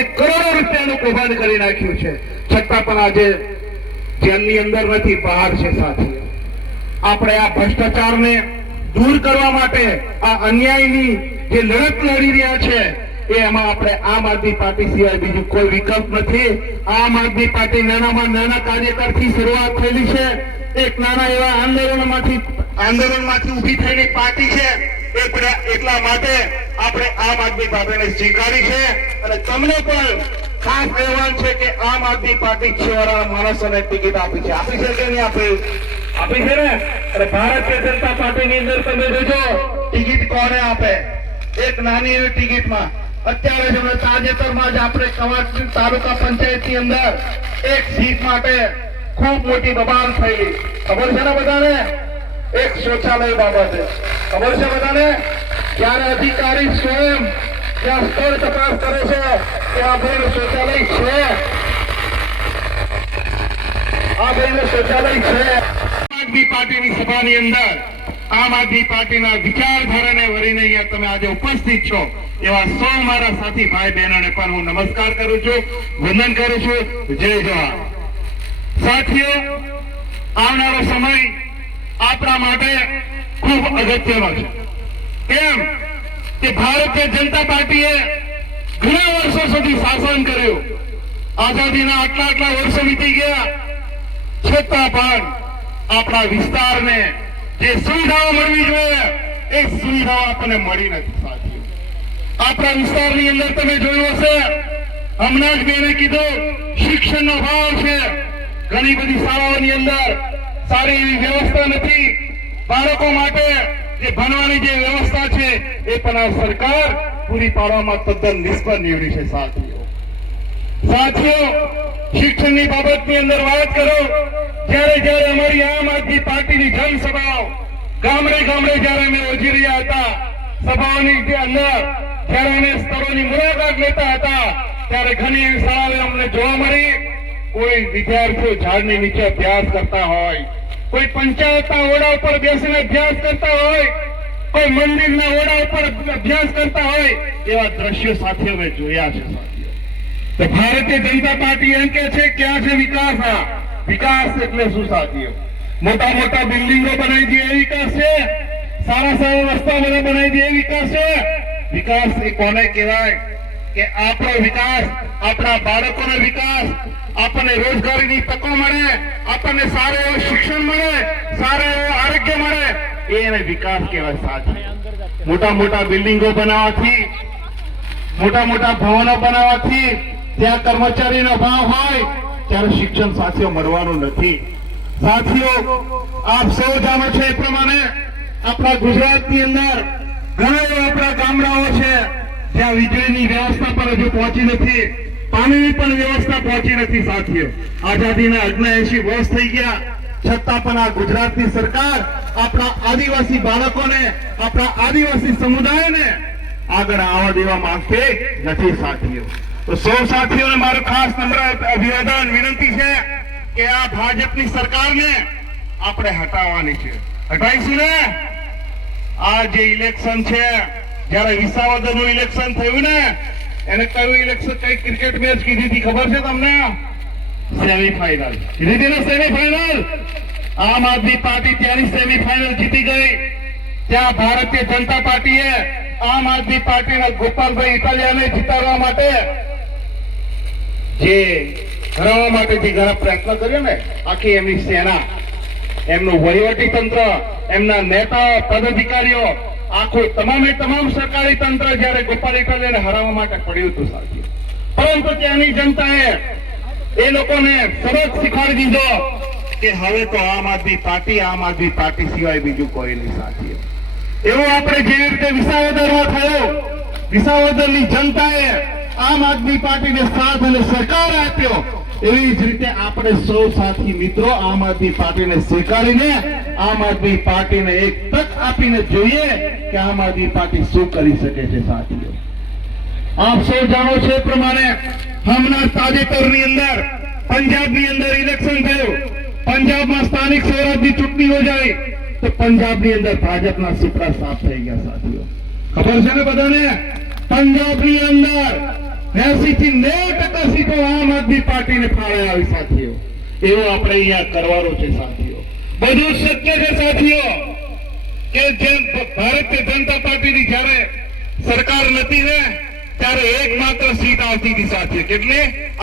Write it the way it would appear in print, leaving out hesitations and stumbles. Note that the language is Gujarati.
એક કરોડો રૂપિયાનું કૌભાંડ કરી નાખ્યું છે, છતાં પણ આજે જેલની અંદર નથી, બહાર છે સાથીઓ. આપણે આ ભ્રષ્ટાચારને દૂર કરવા માટે આ અન્યાયની જે લડત લડી રહ્યા છે એમાં આપણે આમ આદમી પાર્ટી સિવાય બીજું કોઈ વિકલ્પ નથી. આમ આદમી પાર્ટી નાનામાં નાના કાર્યકરથી શરૂઆત થયેલી છે. એક નાના એવા આંદોલનમાંથી ઉભી થયેલી પાર્ટી છે. એટલા માટે આપણે આમ આદમી પાર્ટીને સ્વીકારી છે અને તમને પણ ખાસ કહેવાનું છે કે આમ આદમી પાર્ટી છેવાડાના માણસોને ટિકિટ આપી છે. આપી છે કે નહીં આપી છે ને? અને ભારતીય જનતા પાર્ટીની અંદર તમે જોજો ટિકિટ કોને આપે. એક નાની એવી ટિકિટમાં અત્યારે જ તાજેતરમાં જ આપણે કવાંટ તાલુકા પંચાયતની અંદર એક સીટ માટે ખૂબ મોટી બબાલ થયેલી. ખબર છે ને બધાને? એક શૌચાલય બાબતે ખબર છે બધાને? જ્યારે અધિકારી સ્વયં ત્યાં સ્થળ તપાસ કરે છે કે આ ભાઈનું શૌચાલય છે, આ ભાઈનું શૌચાલય છે. આમ આદમી પાર્ટીની સભાની અંદર આમ આદમી પાર્ટીના વિચારધારાને વરીને અહીંયા તમે આજે ઉપસ્થિત છો એવા સૌ મારા સાથી ભાઈ બહેનોને પણ હું નમસ્કાર કરું છું, વંદન કરું છું. જય જવાન. સાથીઓ, આવનારો સમય આપણા માટે ખૂબ અગત્યનો છે. કેમ કે ભારતીય જનતા પાર્ટીએ ઘણા વર્ષો સુધી શાસન કર્યું. આઝાદીના આટલા વર્ષો વીતી ગયા, છતાં પણ આપણા વિસ્તારને જે સુવિધાઓ મળવી જોઈએ એ સુવિધાઓ આપણને મળી નથી સાથીઓ. આપણા વિસ્તારની અંદર તમે જોયું હશે, હમણાં જ મેં કીધું શિક્ષણનો અભાવ છે. ઘણી બધી શાળાઓની અંદર સારી એવી વ્યવસ્થા નથી. બાળકો માટે જે ભણવાની જે વ્યવસ્થા છે એ પણ આ સરકાર પૂરી પાડવામાં તદ્દન નિષ્ફળ નીવડી છે સાથીઓ. શિક્ષણની બાબતની અંદર વાત કરો, જ્યારે અમારી આમ આદમી પાર્ટીની જનસભાઓ ગામડે જ્યારે અમે યોજી રહ્યા હતા, સભાઓની અંદર જ્યારે અમે સ્થળોની મુલાકાત લેતા હતા ત્યારે ઘણી એવી શાળાઓ અમને જોવા મળી. કોઈ વિદ્યાર્થીઓ ઝાડની નીચે અભ્યાસ કરતા હોય, કોઈ પંચાયતના ઓરડા ઉપર બેસીને અભ્યાસ કરતા હોય, કોઈ મંદિરના ઓરડા ઉપર અભ્યાસ કરતા હોય, એવા દ્રશ્યો સાથીઓ અમે જોયા છે સાથીઓ. તો ભારતીય જનતા પાર્ટી એમ કે છે ક્યાં છે વિકાસ? વિકાસ એટલે શું સાથીઓ? મોટા બિલ્ડિંગો બનાવી દે એ વિકાસ છે? સારા રસ્તા બધા બનાવી દે એ વિકાસ છે? વિકાસ એ કોને કહેવાય? કે આપણો વિકાસ, આપણા બાળકોનો વિકાસ, આપણને રોજગારીની તકો મળે, આપણને સારું એવું શિક્ષણ મળે, સારું એવું આરોગ્ય મળે, એને વિકાસ કહેવાય સાથી. મોટા બિલ્ડિંગો બનાવવાથી, મોટા ભવનો બનાવવાથી ત્યાં કર્મચારીનો અભાવ હોય ત્યારે શિક્ષણ સાથીઓ મળવાનું નથી. સાથીઓ, આપ સૌ જાણો છો એ પ્રમાણે આપણા ગુજરાતની અંદર ઘણા એવા આપણા ગામડાઓ છે જ્યાં વીજળીની વ્યવસ્થા પણ હજુ પહોંચી નથી, પાણીની પણ વ્યવસ્થા પહોંચી નથી સાથીઓ. આઝાદીના 79 વર્ષ થઈ ગયા, છતાં પણ આ ગુજરાતની સરકાર આપણા આદિવાસી બાળકોને, આપણા આદિવાસી સમુદાયને આગળ આવવા દેવા માંગતી નથી સાથીઓ. તો સૌ સાથીઓને મારું ખાસ નમ્ર અભિવાદન વિનંતી છે કે આ ભાજપની સરકારને આપણે હટાવવાની છે. હટાવીશું ને? આ જે ઇલેક્શન છે, જયારે વિસાવદરનું ઇલેક્શન થયું ને, એને કયું ઇલેક્શન, કઈ ક્રિકેટ મેચ કીધી હતી ખબર છે તમને? સેમીફાઈનલ કીધી હતી ને, સેમીફાઈનલ. આમ આદમી પાર્ટી ત્યાંની સેમીફાઈનલ જીતી ગઈ. ત્યાં ભારતીય જનતા પાર્ટીએ આમ આદમી પાર્ટીના ગોપાલભાઈ ઇટાલિયાને જીતાડવા માટે હરાવવા માટે જે ઘણા પ્રયત્ન કર્યો ને, આખી એમની સેના, એમનું વહીવટી તંત્ર, એમના નેતા પદાધિકારીઓ, આખું તમામ સરકારી તંત્ર જયારે ગોપાલ ઇટાલિયાને હરાવવા માટે પડ્યું હતું સાથીઓ. પરંતુ ત્યાંની જનતાએ એ લોકોને સબક શીખવાડી દીધો કે હવે તો આમ આદમી પાર્ટી સિવાય બીજું કોઈ નહીં સાથીઓ. એવું આપણે જેવી રીતે વિસાવદરમાં થયો, વિસાવદરની જનતાએ આમ આદમી પાર્ટીને સાથ અને સહકાર આપ્યો, એવી જ રીતે આપણે સૌ સાથી મિત્રો આમ આદમી પાર્ટીને સ્વીકારીને આમ આદમી પાર્ટીને એક તક આપીને જોઈએ કે આમ આદમી પાર્ટી શું કરી શકે છે સાથીઓ. આપ સૌ જાણો છો એ પ્રમાણે હમણાં તાજેતરની અંદર પંજાબની અંદર ઇલેક્શન થયું, પંજાબમાં સ્થાનિક સ્વરાજની ચૂંટણી યોજાઈ, તો પંજાબની અંદર ભાજપના સુપડા સાફ થઈ ગયા સાથીઓ. ખબર છે ને બધાને? પંજાબની અંદર 80 થી 90% સીટો આમ આદમી પાર્ટીને ફાળે આવી સાથીઓ. એવું આપણે અહીંયા કરવાનું છે સાથીઓ. બધું સત્ય છે સાથીઓ કે જેમ ભારતીય જનતા પાર્ટીની જ્યારે સરકાર નથી ને ત્યારે એકમાત્ર સીટ આવતી હતી સાથીઓ. કેટલી?